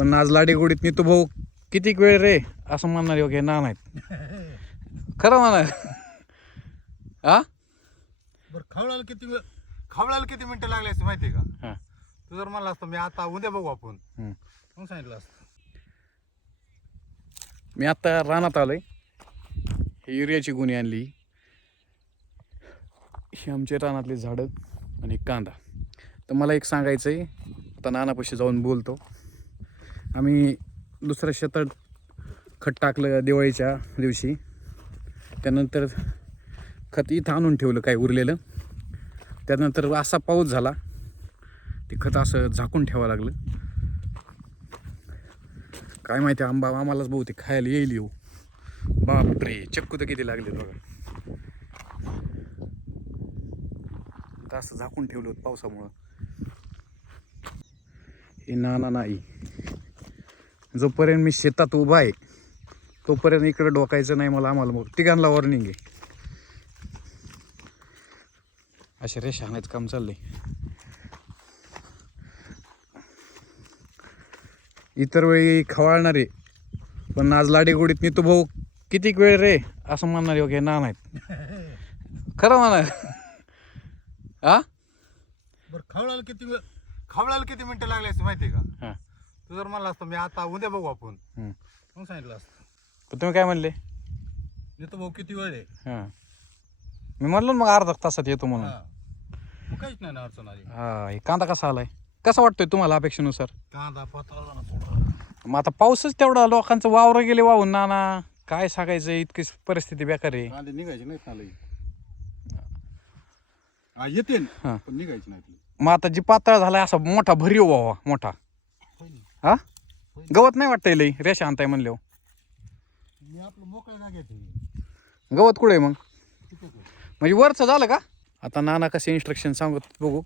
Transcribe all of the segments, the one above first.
पण आज लाडीगुडीत नीतू भाऊ किती वेळ रे? असं म्हणणार योग्य ना नाहीत. खरं म्हणा. हा बरं खवळायला किती वेळ खवळायला किती मिनिटं लागले असते माहिती आहे का? हा. तू जर म्हणला असतं मी आता उद्या बघू आपण. हम्म. मग सांगितलं असतं. मी आत्ता रानात आलोय. ही युरियाची गुणी आणली. ही आमचे रानातली झाडं आणि कांदा. तर मला एक सांगायचं आहे आता नानापाशी जाऊन बोलतो. आम्ही दुसऱ्या शेतात खत टाकलं दिवाळीच्या दिवशी. त्यानंतर खत इथं आणून ठेवलं काय उरलेलं. त्यानंतर असा पाऊस झाला. ते खत असं झाकून ठेवावं लागलं. काय माहिती आंबा आम्हालाच बहुतेक खायला येईल येऊ बापरे चक्कू तर किती लागले बघा. असं झाकून ठेवलं होतं पावसामुळं. हे नाना नाही. जोपर्यंत मी शेतात उभा आहे तोपर्यंत इकडं डोकायचं नाही मला आम्हाला. मग तिघांना वॉर्निंग आहे. असे रेषा आणायचं काम चाललंय. इतर वेळी खवाळणारे पण आज लाडीगुडीत नीतू भाऊ किती वेळ रे असं म्हणणार योग्य ना नाहीत. खरं म्हणा. हा बरं खवळायला किती वेळ खवळायला किती मिनिटं लागले असते माहिती आहे का? हा. तू जर म्हणला असतं मी आता उद्या बघू आपण. हम्म. मग सांगितलं असतं. तर तुम्ही काय म्हणले? नेतो भाऊ किती वेळ आहे? हां. मी म्हणलो ना मग अर्धा तासात येतो म्हणून. हा. मग काहीच नाही ना अडचण आली. हा हे कांदा कसा आलाय? कसा वाटतोय तुम्हाला अपेक्षेनुसार? कांदा पातळ थोडं. मग आता पाऊसच तेवढा लोकांचं वावर गेले वाहून. नाना काय सांगायचं इतकी परिस्थिती बेकार आहे. कांदे निघायचे नाहीत ना लई. हा येते. हा. पण निघायचे नाहीत लई. मग आता जी पातळ झालाय असा मोठा भरीव व्हावा मोठा. हा? गवत नाही वाटतंय लई. रेषा आणताय म्हणले मी आपलं आहे. गवत कुठे मग. म्हणजे वरचं झालं का? आता नाना कसे इन्स्ट्रक्शन सांगत बघू.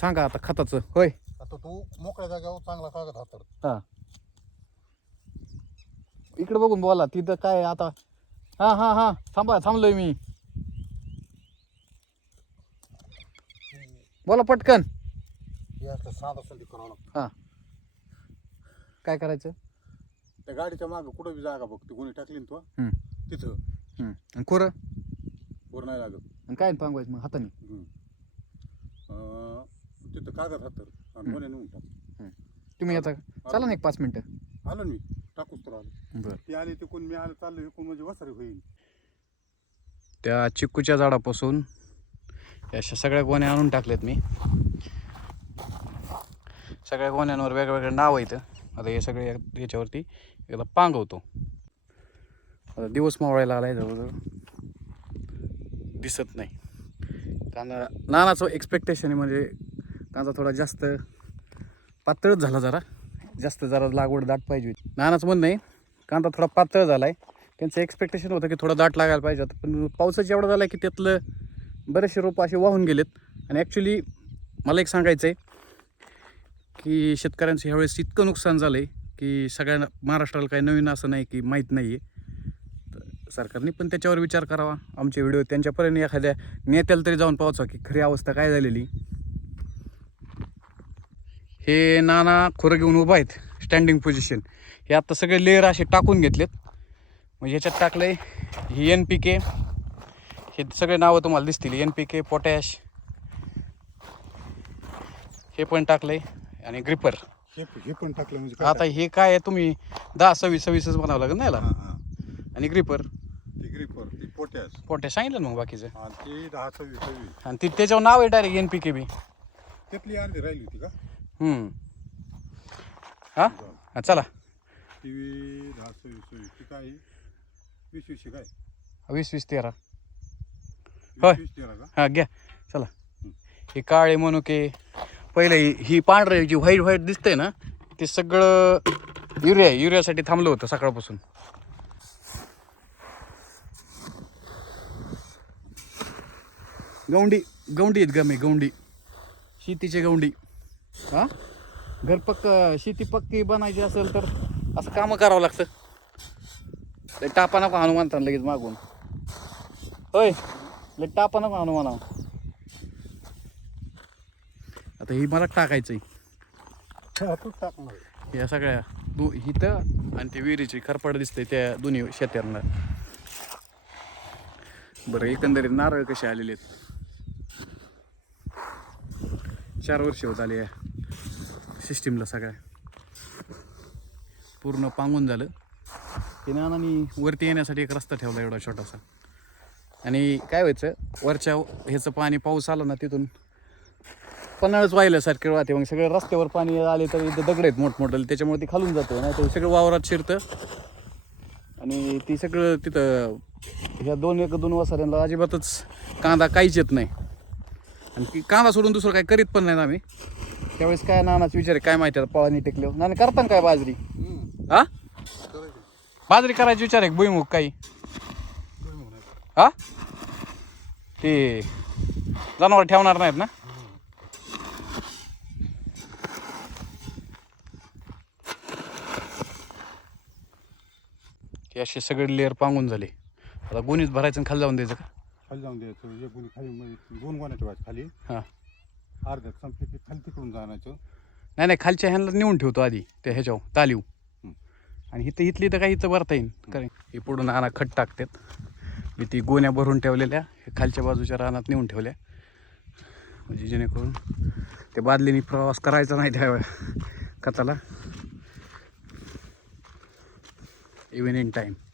सांगा आता खताचं. होय. आता तू मोकळ्या जागेवर चांगला कागद हा. इकडे बघून बोला. तिथं काय आता? हा हा हा. थांबा थांबलोय मी. बोला पटकन. हे साधा संधी करावं लागतं. हा. काय करायचं? त्या गाडीच्या मागं कुठं बी जागा बघ ती कोणी टाकली ना तू. हम्म, तिथं. हम्म. आणि वर नाही लागत. आणि काय पांगवायचं मग हाताने? हम्म. अं, तिथं कागद हातर आणि कोणी नेऊन टाक. तुम्ही आता चला ना एक पाच मिनिटं. आलो ना मी. टाकूच तर आलो. बरं. ती आली तिकून मी आलो चाललो इकून म्हणजे वसारी होईल त्या चिक्कूच्या झाडापासून या अशा सगळ्या गोण्या आणून टाकल्यात मी. सगळ्या गोण्यांवर वेगवेगळे नाव आहेत. आता हे सगळे याच्यावरती एकदा पांगवतो. आता दिवस मावळायला आला आहे जवळजवळ. दिसत नाही. कांदा नानाचं एक्सपेक्टेशन म्हणजे कांदा थोडा जास्त पातळच झाला जरा. जास्त जरा लागवड दाट पाहिजे होती. नानाचं म्हणणं आहे कांदा थोडा पातळ झाला आहे त्यांचं एक्सपेक्टेशन होतं की थोडा दाट लागायला पाहिजे पण पावसाच एवढं झालं की त्यातलं बरेचसे रोपं असे वाहून गेलेत. आणि ॲक्च्युली मला एक सांगायचं आहे की शेतकऱ्यांचं ह्यावेळेस इतकं नुकसान झालं आहे की सगळ्यांना महाराष्ट्राला काही नवीन असं नाही की माहीत नाही आहे तर सरकारने पण त्याच्यावर विचार करावा. आमचे व्हिडिओ त्यांच्यापर्यंत एखाद्या नेत्याला तरी जाऊन पाहायचा की खरी अवस्था काय झालेली. हे नाना खोरं घेऊन उभा आहेत स्टँडिंग पोझिशन हे आत्ता सगळे लेअर असे टाकून घेतलेत. म्हणजे ह्याच्यात टाकलंय ही एन पी के हे सगळे नावं तुम्हाला दिसतील. एन पी के पोटॅश हे पण टाकलंय. आणि ग्रिपर हे हे पण टाकलं म्हणजे काय आता हे काय आहे तुम्ही दहा सव्वीस सव्वीसच म्हणावं लागेल ना याला? हा, हा. आणि ग्रिपर ती ग्रीपर ती पोटॅश पोटॅश सांगितलं ना मग बाकीचं? आणि ती दहा सव्वीस सव्वीस. आणि ती त्याच्यावर नाव आहे direct N P K B त्यातली अर्धी राहिली होती का? हम्म. हा? हा चला. ती दहा सव्वीस सव्वीस ती काय? आहे? वीस वीसशे काय? वीस वीस तेरा. वीस होय. वीस तेरा का? हा घ्या. चला. हे काळे मनुके पहिले ही- पांढरे जी व्हाईट व्हाईट दिसतंय ना ते सगळं युरिया युरियासाठी थांबलं होतं सकाळपासून. गौंडी गौंडी आहेत गमे गौंडी शेतीचे गौंडी हा? घर पक्क शेती पक्की बनायची असेल तर असं कामं करावं लागतं. लय टापा नको हनुमान लगेच मागून. होय लय टापा नको हनुमाना आता ही मला हा, तूच टाकणार. या सगळ्या दो आणि ती विहिरीची खरपाड दिसते त्या दोन्ही शेत्यांना बरं एकंदरीत नारळ कसे आलेले आहेत? चार वर्ष होत आले या सिस्टीमला सगळ्या. पूर्ण पांगून झालं. ते नानानी वरती येण्यासाठी एक रस्ता ठेवला एवढा छोटासा. आणि काय व्हायचं? वरच्या ह्याचं पाणी पाऊस आला ना तिथून पन्हाळच वाहिल्यासारखे राहते. मग सगळे रस्त्यावर पाणी आले तर इथं दगड आहेत मोठमोठे त्याच्यामुळे ती खालून जातं. नाही तर सगळं वावरात शिरतं. आणि ती सगळं तिथं ह्या दोन एक दोन वसाऱ्यांना अजिबातच कांदा काहीच येत नाही. आणि ती कांदा सोडून दुसरं काही करीत पण नाही ना आम्ही. त्यावेळेस काय नानाच विचार आहे काय माहिती आता पाणी टेकल्यावर. नाना करता ना काय बाजरी? हा? बाजरी करायची विचार आहे भुईमुग काही? हा? ते जनावर ठेवणार नाहीत ना? हे असे सगळे लेअर पांगून झाले. आता गोणीत भरायचं आणि खाली जाऊन द्यायचं का? खाली जाऊन द्यायचं. एक गुणी खाली म्हणजे दोन गोण्या ठेवायचं खाली. हां. अर्ध्यात संपली की खाली तिकडून जाण्याचं. नाही नाही खालच्या ह्यांना नेऊन ठेवतो आधी त्या ह्याच्यावर तालीव. आणि इथं इथली तर काही इथं भरता येईल कारण हे पुढून नाना खट टाकतात. मी ती गोण्या भरून ठेवलेल्या हे खालच्या बाजूच्या रानात नेऊन ठेवल्या. म्हणजे जेणेकरून ते बादलीने प्रवास करायचा नाही त्या खताला evening time.